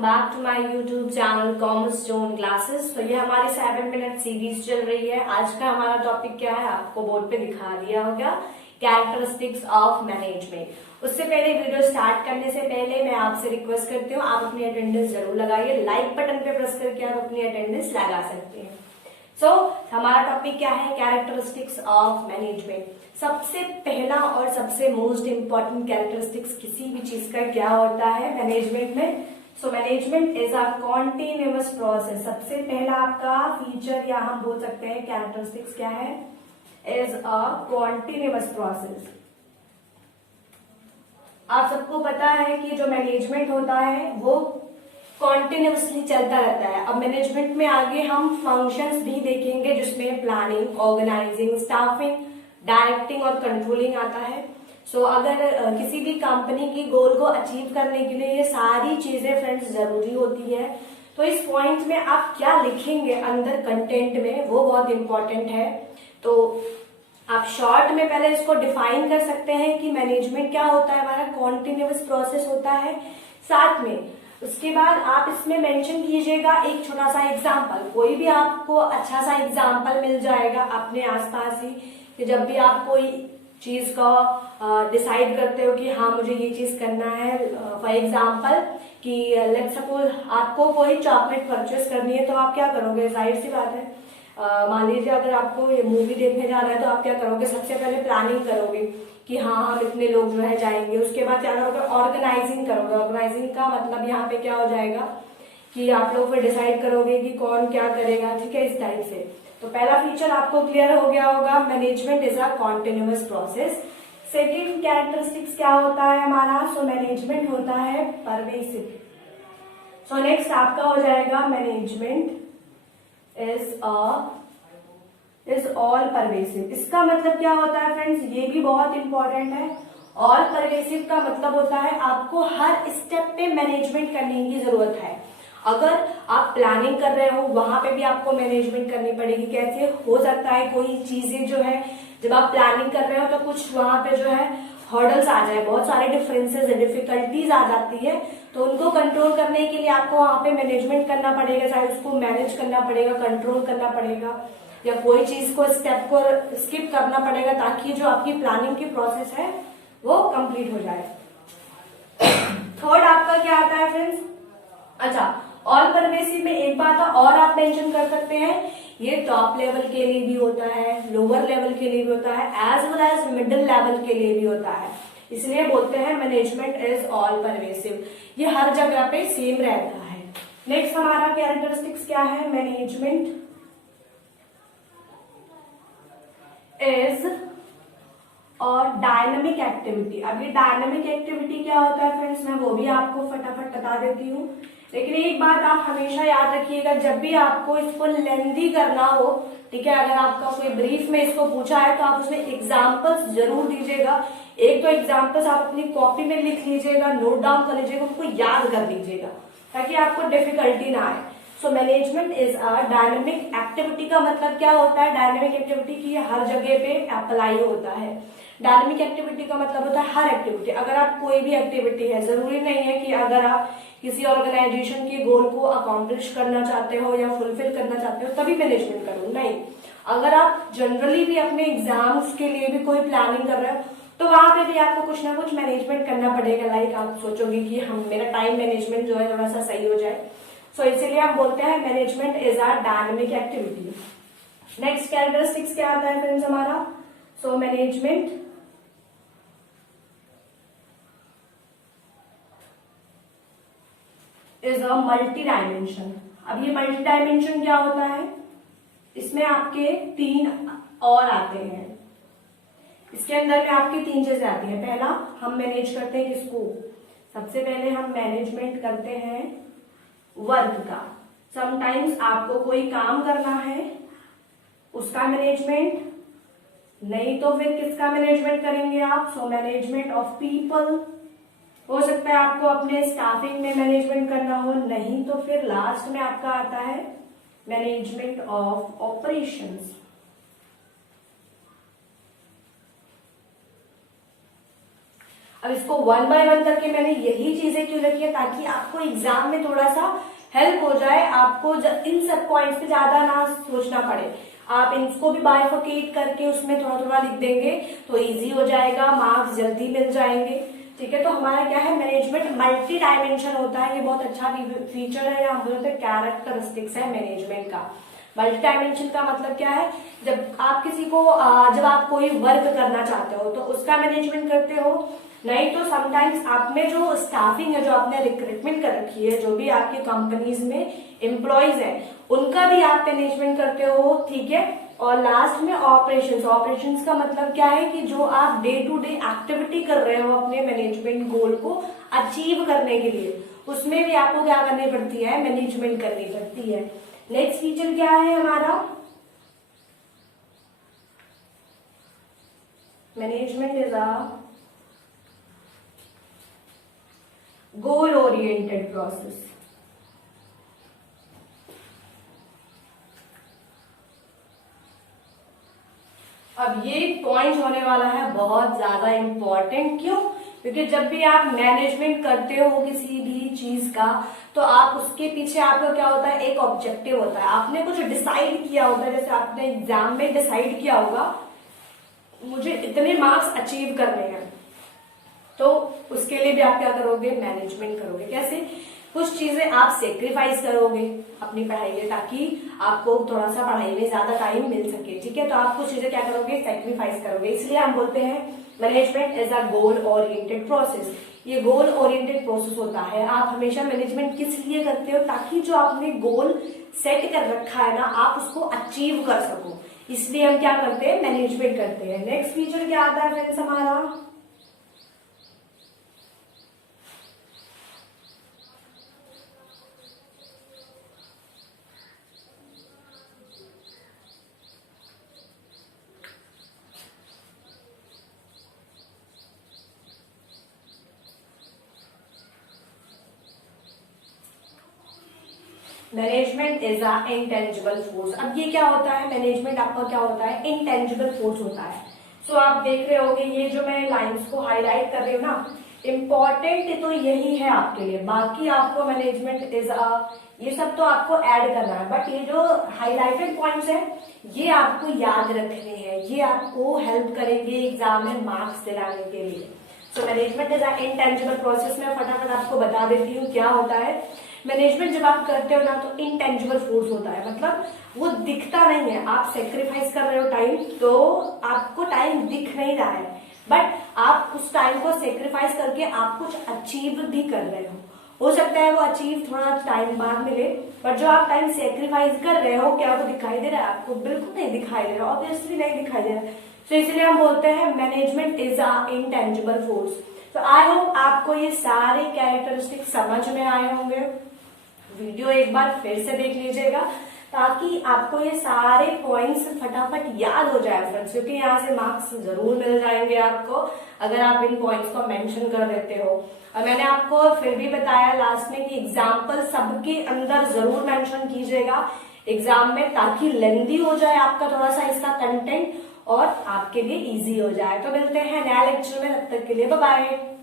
Back to my YouTube channel Commerce Zone classes. तो ये हमारी 7 मिनट सीरीज चल रही है। आज का हमारा टॉपिक क्या है आपको बोर्ड पे दिखा दिया होगा, कैरेक्टरिस्टिक्स ऑफ मैनेजमेंट। उससे पहले वीडियो स्टार्ट करने से पहले मैं आपसे रिक्वेस्ट करती हूँ आप अपनी अटेंडेंस जरूर लगाइए। लाइक बटन पे प्रेस करके आप अपनी अटेंडेंस लगा सकते हैं। हमारा टॉपिक क्या है, कैरेक्टरिस्टिक्स ऑफ मैनेजमेंट। सबसे पहला और सबसे मोस्ट इंपॉर्टेंट कैरेक्टरिस्टिक्स किसी भी चीज का क्या होता है मैनेजमेंट में। Management is a continuous process. सबसे पहला आपका फीचर या हम बोल सकते हैं कैरेक्टरिस्टिक्स क्या है, इज अ कॉन्टिन्यूअस प्रोसेस। आप सबको पता है कि जो मैनेजमेंट होता है वो कॉन्टिन्यूसली चलता रहता है। अब मैनेजमेंट में आगे हम फंक्शंस भी देखेंगे जिसमें प्लानिंग, ऑर्गेनाइजिंग, स्टाफिंग, डायरेक्टिंग और कंट्रोलिंग आता है। अगर किसी भी कंपनी की गोल को अचीव करने के लिए ये सारी चीजें फ्रेंड्स जरूरी होती है। तो इस पॉइंट में आप क्या लिखेंगे अंदर कंटेंट में वो बहुत इंपॉर्टेंट है। तो आप शॉर्ट में पहले इसको डिफाइन कर सकते हैं कि मैनेजमेंट क्या होता है, हमारा कॉन्टिन्यूअस प्रोसेस होता है। साथ में उसके बाद आप इसमें मेंशन कीजिएगा एक छोटा सा एग्जाम्पल, कोई भी आपको अच्छा सा एग्जाम्पल मिल जाएगा अपने आसपास ही, कि जब भी आप कोई चीज का डिसाइड करते हो कि हाँ मुझे ये चीज करना है। फॉर एग्जाम्पल कि लेट्स सपोज आपको कोई चॉकलेट परचेस करनी है तो आप क्या करोगे, जाहिर सी बात है मान लीजिए अगर आपको ये मूवी देखने जाना है तो आप क्या करोगे, सबसे पहले प्लानिंग करोगे कि हाँ हम इतने लोग जो है जाएंगे। उसके बाद क्या करोगे, ऑर्गेनाइजिंग करोगे। ऑर्गेनाइजिंग का मतलब यहाँ पे क्या हो जाएगा कि आप लोग फिर डिसाइड करोगे कि कौन क्या करेगा, ठीक है, इस टाइप से। तो पहला फीचर आपको क्लियर हो गया होगा, management is a continuous process. Second characteristics क्या होता है हमारा, मैनेजमेंट होता है परवेसिव। नेक्स्ट आपका हो जाएगा मैनेजमेंट इज ऑल परवेसिव। इसका मतलब क्या होता है फ्रेंड्स, ये भी बहुत इंपॉर्टेंट है। ऑल परवेसिव का मतलब होता है आपको हर स्टेप पे मैनेजमेंट करने की जरूरत है। अगर आप प्लानिंग कर रहे हो वहां पे भी आपको मैनेजमेंट करनी पड़ेगी। कैसे हो सकता है कोई चीजें जो है जब आप प्लानिंग कर रहे हो तो कुछ वहां पे जो है हर्डल्स आ जाए, बहुत सारे डिफरेंसेस डिफिकल्टीज आ जाती है, तो उनको कंट्रोल करने के लिए आपको वहां पे मैनेजमेंट करना पड़ेगा, चाहे उसको मैनेज करना पड़ेगा, कंट्रोल करना पड़ेगा, या कोई चीज को स्टेप को स्किप करना पड़ेगा ताकि जो आपकी प्लानिंग की प्रोसेस है वो कंप्लीट हो जाए। थर्ड आपका क्या आता है फ्रेंड्स, अच्छा ऑल परवेसिव में एक बात और आप मेंशन कर सकते हैं, ये टॉप लेवल के लिए भी होता है, लोअर लेवल के लिए भी होता है, as well as middle level के लिए भी होता है। इसलिए बोलते हैं मैनेजमेंट इज ऑल परवेसिव, ये हर जगह पे सेम रहता है। नेक्स्ट हमारा कैरेक्टरिस्टिक्स क्या है, मैनेजमेंट इज और डायनामिक एक्टिविटी। अब ये डायनामिक एक्टिविटी क्या होता है फ्रेंड्स, मैं वो भी आपको फटाफट बता देती हूँ। लेकिन एक बात आप हमेशा याद रखिएगा, जब भी आपको इसको लेंदी करना हो, ठीक है, अगर आपका कोई ब्रीफ में इसको पूछा है तो आप उसमें एग्जाम्पल्स जरूर दीजिएगा। एक तो एग्जाम्पल्स आप अपनी कॉपी में लिख लीजिएगा, नोट डाउन कर लीजिएगा, उनको याद कर लीजिएगा ताकि आपको डिफिकल्टी ना आए। Management is a dynamic activity का मतलब क्या होता है, डायनेमिक एक्टिविटी की हर जगह पे अप्लाई होता है। डायनेमिक एक्टिविटी का मतलब होता है हर एक्टिविटी। अगर आप कोई भी एक्टिविटी है, जरूरी नहीं है कि अगर आप किसी ऑर्गेनाइजेशन के गोल को अकॉम्प्लिश करना चाहते हो या फुलफिल करना चाहते हो तभी मैनेजमेंट करो, नहीं। अगर आप जनरली भी अपने एग्जाम्स के लिए भी कोई प्लानिंग कर रहे हो तो वहां पे भी आपको कुछ ना कुछ मैनेजमेंट करना पड़ेगा। लाइक आप सोचोगे कि हम मेरा टाइम मैनेजमेंट जो है थोड़ा सा सही हो जाए, इसीलिए हम बोलते हैं management is a dynamic activity. Next characteristics क्या आता है फ्रेंड्स हमारा, management is a multi dimension. अब ये मल्टी डायमेंशन क्या होता है, इसमें आपके 3 और आते हैं। इसके अंदर में आपकी 3 चीजें आती हैं। पहला, हम मैनेज करते हैं किसको, सबसे पहले हम मैनेजमेंट करते हैं वर्क का। समटाइम्स आपको कोई काम करना है उसका मैनेजमेंट, नहीं तो फिर किसका मैनेजमेंट करेंगे आप, मैनेजमेंट ऑफ पीपल। हो सकता है आपको अपने स्टाफिंग में मैनेजमेंट करना हो, नहीं तो फिर लास्ट में आपका आता है मैनेजमेंट ऑफ ऑपरेशंस। अब इसको 1 बाय 1 करके मैंने यही चीजें क्यों रखी है, ताकि आपको एग्जाम में थोड़ा सा हेल्प हो जाए, आपको इन सब पॉइंट्स पे ज्यादा ना सोचना पड़े। आप इनको भी बाइफरकेट करके उसमें थोड़ा थोड़ा लिख देंगे तो इजी हो जाएगा, मार्क्स जल्दी मिल जाएंगे। ठीक है, तो हमारा क्या है, मैनेजमेंट मल्टी डायमेंशन होता है, ये बहुत अच्छा फीचर है, या हम बोलते हैं कैरेक्टरिस्टिक्स है मैनेजमेंट का। मल्टी डायमेंशन का मतलब क्या है, जब आप किसी को जब आप कोई वर्क करना चाहते हो तो उसका मैनेजमेंट करते हो, नहीं तो समटाइम्स आप में जो स्टाफिंग है, जो आपने रिक्रूटमेंट कर रखी है, जो भी आपकी कंपनीज में एम्प्लॉयज है, उनका भी आप मैनेजमेंट करते हो। ठीक है, और लास्ट में ऑपरेशंस। ऑपरेशंस का मतलब क्या है कि जो आप डे टू डे एक्टिविटी कर रहे हो अपने मैनेजमेंट गोल को अचीव करने के लिए, उसमें भी आपको क्या करनी पड़ती है, मैनेजमेंट करनी पड़ती है। नेक्स्ट फीचर क्या है हमारा, management is a goal oriented process. अब ये पॉइंट होने वाला है बहुत ज्यादा इंपॉर्टेंट। क्यों? क्योंकि जब भी आप मैनेजमेंट करते हो किसी भी चीज का, तो आप उसके पीछे आपका क्या होता है, एक ऑब्जेक्टिव होता है, आपने कुछ डिसाइड किया होता है। जैसे आपने एग्जाम में डिसाइड किया होगा मुझे इतने मार्क्स अचीव करने हैं, तो उसके लिए भी आप क्या करोगे, मैनेजमेंट करोगे। कैसे? कुछ चीजें आप सेक्रीफाइस करोगे अपनी पढ़ाई में, ताकि आपको थोड़ा सा पढ़ाई में ज्यादा टाइम मिल सके। ठीक है, तो आप कुछ चीजें क्या करोगे, सेक्रीफाइस करोगे। इसलिए हम बोलते हैं management is a goal oriented process. ये गोल ओरिएंटेड प्रोसेस होता है। आप हमेशा मैनेजमेंट किस लिए करते हो, ताकि जो आपने गोल सेट कर रखा है ना, आप उसको अचीव कर सको। इसलिए हम क्या करते हैं, मैनेजमेंट करते हैं। नेक्स्ट फीचर क्या आता है फ्रेंड्स हमारा, management is a intangible force. अब ये क्या होता है, मैनेजमेंट आपका क्या होता है, इंटेंजिबल फोर्स होता है। सो आप देख रहे होगे ये जो मैं लाइंस को हाईलाइट कर रही हूँ ना, इम्पॉर्टेंट तो यही है आपके लिए। बाकी आपको मैनेजमेंट इज अ, ये सब तो आपको ऐड करना है, बट ये जो हाईलाइटेड पॉइंट्स है ये आपको याद रखने हैं, ये आपको हेल्प करेंगे एग्जाम में मार्क्स दिलाने के लिए। So management is a intangible process. में फटाफट आपको बता देती हूँ क्या होता है मैनेजमेंट। जब आप करते हो ना तो इंटेंजिबल फोर्स होता है, मतलब वो दिखता नहीं है। आप सेक्रीफाइस कर रहे हो टाइम, तो आपको टाइम दिख नहीं रहा है, बट आप उस टाइम को सेक्रीफाइस करके आप कुछ अचीव भी कर रहे हो सकता है वो अचीव थोड़ा टाइम बाद मिले, बट जो आप टाइम सेक्रीफाइस कर रहे हो, क्या वो दिखाई दे रहा है आपको? बिल्कुल नहीं दिखाई दे रहा, ऑब्वियसली नहीं दिखाई दे रहा। तो इसलिए हम बोलते हैं management is a intangible force. तो आई होप आपको ये सारे कैरेक्टरिस्टिक समझ में आए होंगे। वीडियो एक बार फिर से देख लीजिएगा, ताकि आपको ये सारे पॉइंट्स फटाफट याद हो जाए फ्रेंड्स, क्योंकि यहाँ से मार्क्स जरूर मिल जाएंगे आपको अगर आप इन पॉइंट्स को मेंशन कर देते हो। और मैंने आपको फिर भी बताया लास्ट में कि एग्जाम्पल सबके अंदर जरूर मेंशन कीजिएगा एग्जाम में, ताकि लेंदी हो जाए आपका थोड़ा सा इसका कंटेंट और आपके लिए इजी हो जाए। तो मिलते हैं नया लेक्चर में, तब तक के लिए बाय बाय।